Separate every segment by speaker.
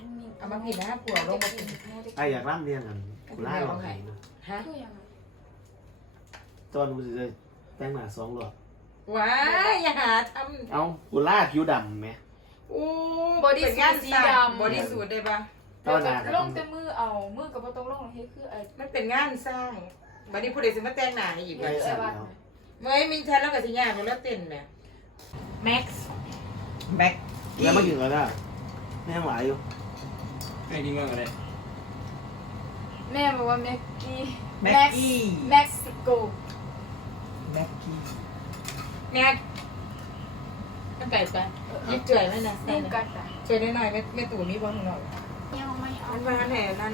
Speaker 1: เอามาผิดนะผัวลงมาผิด
Speaker 2: ไออยากร่ำเรียนกันกูไล่ลองไห้นะ
Speaker 1: ฮะ
Speaker 2: ตอนกูจะแต่งหน้า2 รอบ
Speaker 1: ว้าอย่าหาท
Speaker 2: เอ้ากูล่าผิวดำไหม
Speaker 1: ำอู้
Speaker 3: บอดี้สูทสีดำ
Speaker 1: บอดี้สูทได้ปะ
Speaker 2: ตอนหน้า
Speaker 3: ลงแต่มือเอามือกับบ่ต้องลงเฮ็ดคือไอ้
Speaker 1: มันเป็นงานสร้างบอดี้ผู้ใดสิมาแต่งหน้าให้อีก
Speaker 2: ไม่
Speaker 1: เลย
Speaker 2: สั่นแล้ว
Speaker 1: เมื่อมีแทนแล้วกับสิญญาเขาแล้วเต้นเนี่ยแม็กซ์
Speaker 4: แม็ก
Speaker 2: แล้วมากินกันได้แม่งหลายอยู่
Speaker 5: ไอ้นี่เมืองอะไร
Speaker 3: แม่บอกว่าแม็กกี้
Speaker 4: แม็กกี้
Speaker 3: แม็กซิโก
Speaker 4: แม็กกี้
Speaker 1: แม็กมันไก่ไปยิบเจื่อยไหมนะ
Speaker 3: ลูกกัดอ่ะ
Speaker 1: เจื่อยหน่อยๆไม่ตู่มีบ้างหน่อย
Speaker 3: ยังไม่เอา
Speaker 1: มันมาแห่นั้น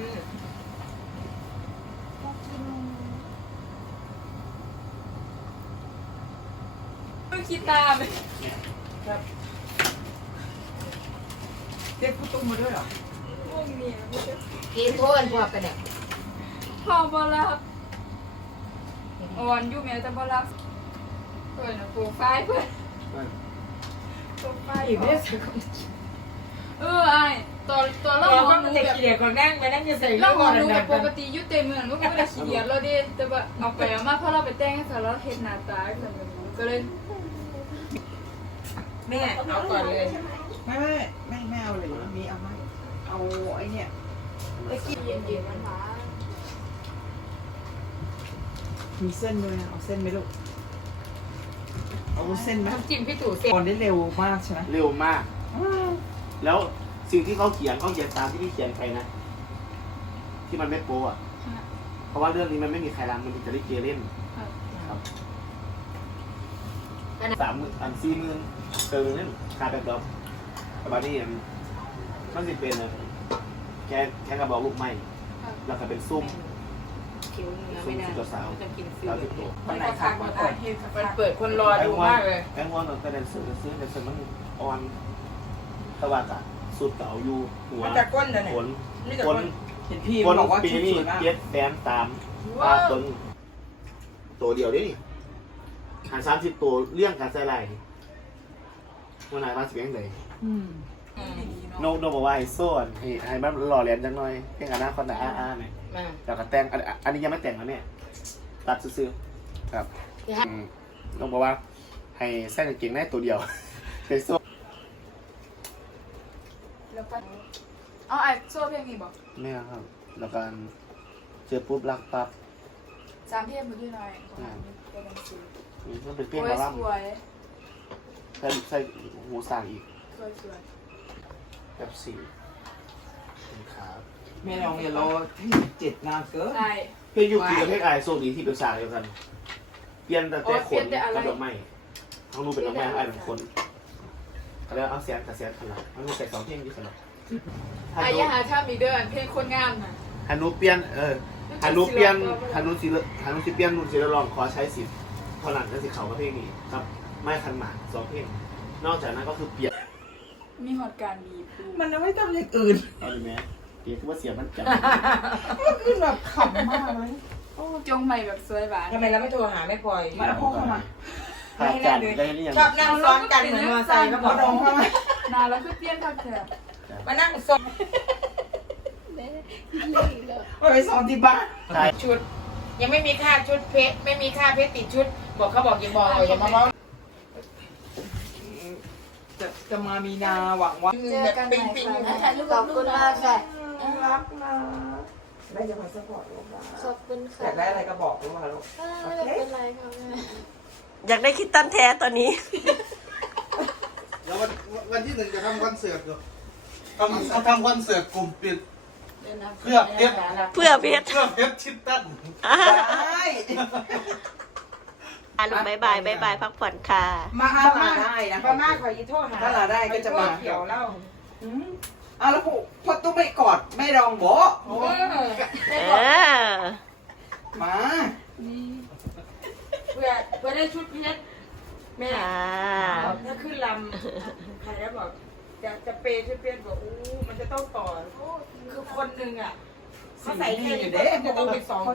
Speaker 3: ไม่คิดตาม
Speaker 4: เรียกผู้ตุ้มมาด้วยเหรอ
Speaker 3: พวกนี้
Speaker 1: กินโทษพวกกันเนี่ย
Speaker 3: พ่อบ่รับอ่อนอยู่แม่แต่บ่รับเพิ่นน่ะโปรไฟล์เพิ่นโปรไฟล์
Speaker 1: อีกไม่ได้ใส่คน
Speaker 3: ไอ้ตัวเรา
Speaker 1: เรา
Speaker 3: ข
Speaker 1: ก็
Speaker 3: องห
Speaker 1: มั
Speaker 3: นู
Speaker 1: นจะ
Speaker 3: แบบ
Speaker 1: ขี้เดียก่อนนั่งไปนั่งจะใส่
Speaker 3: เรา
Speaker 1: เรื่อง
Speaker 3: ข
Speaker 1: ก่
Speaker 3: อ
Speaker 1: อง น
Speaker 3: หนู
Speaker 1: นะ
Speaker 3: แบบปกติอยู่เต็มเมืองหนูก็ไม่ได้ขี้เกียจเราดิแต่ว่าเอาไปเอามาพอเราไปแต่งให้เขาแล้วเฮ็ดหน้าตาให้เพิ่นแบบนี้ก็เลย
Speaker 1: แม่เอาก่อนเลย
Speaker 4: ไม่เอาเลยมีเอาไหมเอาไอ้เนี่ย
Speaker 3: ไปกินเย็นๆมันหวาน
Speaker 4: มีเส้นด้วยเอาเส้นไหมลูกเอาเส้นไหม
Speaker 1: น้ำจิ้มพี่ตู่เสร็จ
Speaker 4: ก่อนได้เร็วมากใช่ไหม
Speaker 2: เร็วมาก แล้วสิ่งที่เขาเขียนตามที่พี่เขียนไปนะ ที่มันไม่โป๊ะเพราะว่าเรื่องนี้มันไม่มีใครรังมันมีแต่ลิเกเล่นครับ30,000 40,000เติมเล่นคาแบบดอกแต่บัดนี้มันสิเป็นแค่กระบอกลูกไม้แล้วก็เป็นซุ้ม
Speaker 1: คิ้วเนื้อไม่ได้จะกินฟิว
Speaker 2: แล้วที่โต
Speaker 4: วันไหนครับวันก่อน
Speaker 1: มันเปิดคนรอดูมากเลย
Speaker 2: แป้งวอนแต่เดนซื้อมันอ่อนตะวันอ่ะสุดเก่าอยู่หัว
Speaker 1: มันจะก้นเลย
Speaker 2: ขน
Speaker 1: นี่จะ
Speaker 2: ข
Speaker 1: ก้
Speaker 2: น
Speaker 1: น
Speaker 4: เห็นพี่
Speaker 2: คน
Speaker 4: บอกว่า
Speaker 2: ปี
Speaker 4: ชุด
Speaker 2: นี้
Speaker 4: สวยมาก
Speaker 2: เก็บแฟนตามตาคนตัวเดียวดิหัน30 ตัวเลี้ยงกันใส่ไหลวันไหนมาสิบเอ็งเลยโนบอกว่าให้โซ่ให้มันหล่อเหรียญจังหน่อยเพียงอันนั้นคนแต่อ้าเนี่ย
Speaker 1: มา
Speaker 2: แล้วก็แต่งอันนี้ยังไม่แต่งนะเนี่ยตัดซื้อครับน้องบอกว่าให้ใส่กางเกงในตัวเดียวเป็นโซ่
Speaker 3: แล้วก็เอาไอ้โซ่เพลงนี้บอก
Speaker 2: ไม่ครับ แล้วก็เจอปุ๊บรักปั๊บ
Speaker 3: 3เพลงมือที่หน่อยตัวหนังสือ
Speaker 2: มันเป็นเพลง
Speaker 3: ส
Speaker 2: มาล่
Speaker 3: วย
Speaker 2: ำใส่หูสางอีก
Speaker 3: สวยสวย
Speaker 2: แบบสีขา
Speaker 4: แม่ลองอย่ารอที่7 นานเกิน
Speaker 3: ใช่
Speaker 2: เพลงยูปีกับเพลงไอโซดีที่เป็นสางเดียวกัน เปลี่ยนแต่ขนกับดอกไม้ทั้งรูเป็นดอกไม้ไอ้เป็นคนเขาเรียกเอาเสียงกับเสียงขนาดมันมีใส่2 เพลงที่ขนาด
Speaker 3: ไอ้ยาหาชามีเดินเพลงคนงามน่ะ
Speaker 2: ฮานุเปลี่ยนฮานุสิเปลี่ยนนุ่นสิลองขอใช้สิทธิ์เท่านั้นก็สิเขาก็เพลงนี้ครับ ไม่คันหมาก2 เพลงนอกจากนั้นก็คือเปลี่ยน
Speaker 3: มีหอดการบีบดู
Speaker 4: มันไม่ต้องอย่างอื่น
Speaker 2: เอาเลยไหมเดี๋ยวคือว่าเสียมันจับ
Speaker 4: มันคือแบบขำมากเลย
Speaker 3: โอ้จงใหม่แบบสวยหวาน
Speaker 1: ทำไมเราไม่โทรหาแม่พลอย
Speaker 4: มาเอาพ่อเข้ามา
Speaker 2: ขาดจัดได้หรือยัง
Speaker 1: ชอบนั่งซ้อนกันเหมือนมอไซค์ก็บอ
Speaker 4: เอา
Speaker 1: ก
Speaker 4: ดองเข้ามา
Speaker 3: นาแล้วก็เปลี่ยนทักแถบ
Speaker 1: มานั่งซ้อน
Speaker 4: ไปซ้อมที่บ้าน
Speaker 1: ชุด ยังไม่มีค่าชุดเพชรไม่มีค่าเพชรติดชุด บอกเขาบอกอย่าบอกอย่ามาเมา
Speaker 4: จะมามีนาหวังว่า
Speaker 3: เจอกันใหม่ค่ะ
Speaker 6: ขอบคุณมากค่ะ
Speaker 4: รักนะได้จะมาสปอร์ตลูกนะ
Speaker 6: ขอบคุณ
Speaker 4: อ
Speaker 6: ค่ะ
Speaker 4: ยากได้อะไรก็บอกลูกมาลูก
Speaker 6: ไม่เป็นไรค่ะแม่
Speaker 7: อยากได้คิดตันแท้ตอนนี้
Speaker 5: แล้ววันที่ 1จะทำคอนเสิร์ตอยู่ทำคอนเสิร์ตกลุ่มปิดเพื่อเพชร
Speaker 7: เพื่อเพชร
Speaker 5: ชิดตั้น
Speaker 4: ได้
Speaker 7: ลูกบายบายพักผ่อนค่ะ
Speaker 4: มาได้นะ
Speaker 1: ป้าม่าขอยีโทษหา
Speaker 4: ถ้าลาได้ก็จะมา
Speaker 1: เขียวเล่า
Speaker 4: อ้าวแล้วพอตุ้มไม่กอดไม่รองโบ มา
Speaker 1: เพื่อได้ชุดเพชรแม่ถ้าขึ้นลำใครแล้วบอกจะเปย์ชุดเพชรบอกอู้มันจะต้องต่อคือคนหนึ่งอ่ะเขาใส่แค่นี้ก็จะต้องไป2